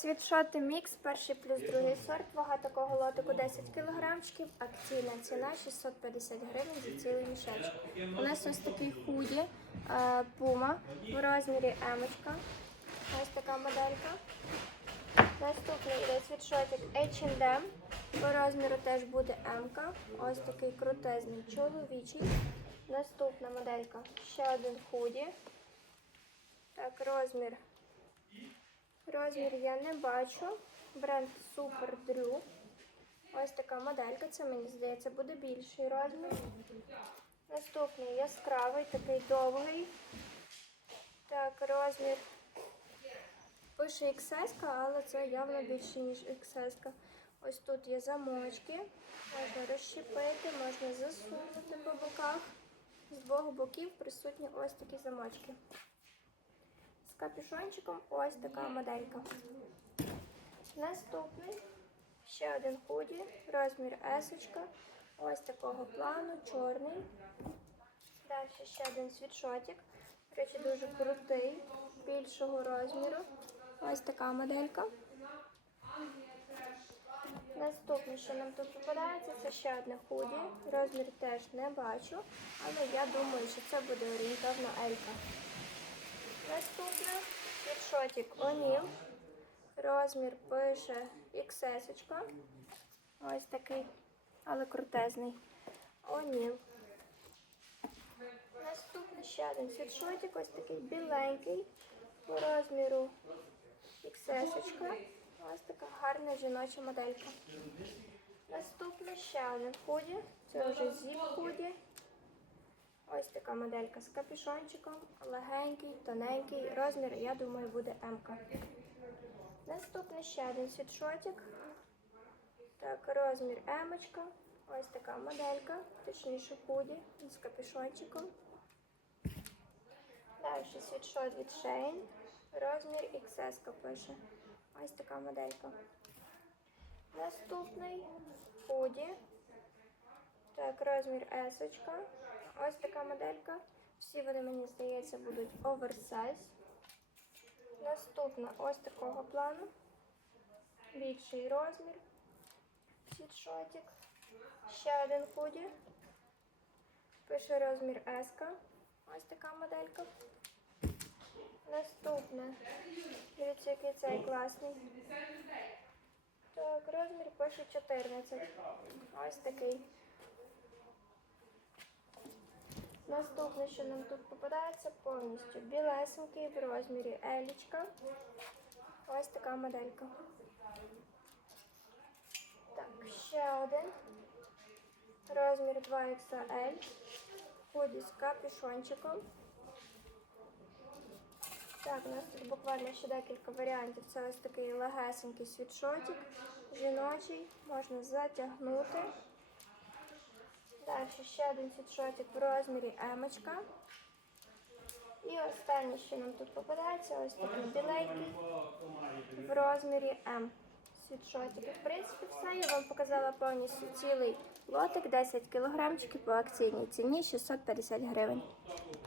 Світшоти мікс, перший плюс другий сорт. Вага такого лотику 10 кілограмчиків. Акційна ціна 650 гривень за цілий мішечок. У нас ось такий худі е, пума в розмірі емочка. Ось така моделька. Наступний йде світшотик H&M. По розміру теж буде М. Ось такий крутезний чоловічий. Наступна моделька. Ще один худі. Так, розмір. Розмір я не бачу. Бренд Super Drew. Ось така моделька. Це мені здається буде більший розмір. Наступний яскравий, такий довгий. Так, розмір. Пише XS, але це явно більше, ніж XS. Ось тут є замочки. Можна розщепити, можна засунути по боках. З двох боків присутні ось такі замочки. Капюшончиком ось така моделька. Наступний ще один худі, розмір есочка. Ось такого плану, чорний. Далі ще один світшотик. Речі, дуже крутий, більшого розміру. Ось така моделька. Наступне, що нам тут попадається, це ще одне худі. Розмір теж не бачу, але я думаю, що це буде орієнтовно Елька. Наступне світшотик Онів. Розмір пише XS. Ось такий, але крутезний. Онів. Наступний ще один світшотик, ось такий біленький по розміру XS. Ось така гарна жіноча моделька. Наступний ще один худі. Це вже зіп худі. Ось така моделька з капюшончиком, легенький, тоненький. Розмір, я думаю, буде М. Наступний ще один світшотик. Так, розмір М. Ось така моделька, точніше худі з капюшончиком. Далі світшот від Shein. Розмір XS пише. Ось така моделька. Наступний худі. Так, розмір S. Ось така моделька. Всі вони, мені здається, будуть оверсайз. Наступна ось такого плану. Більший розмір. Світшотик. Ще один худі. Пише розмір S. Ось така моделька. Наступне. Дивіться, який цей класний. Так, розмір пише 14. Ось такий. Наступне, що нам тут попадається, повністю білесенький в розмірі елічка. Ось така моделька. Так, ще один. Розмір 2XL. Худі з капюшончиком. Так, у нас тут буквально ще декілька варіантів. Це ось такий легесенький світшотик, жіночий, можна затягнути. Далі ще один світшотик в розмірі емочка. І останнє, що нам тут попадається, ось такий біленький в розмірі М. Світшотики. В принципі, все. Я вам показала повністю цілий лотик, 10 кілограмчиків по акційній ціні 650 гривень.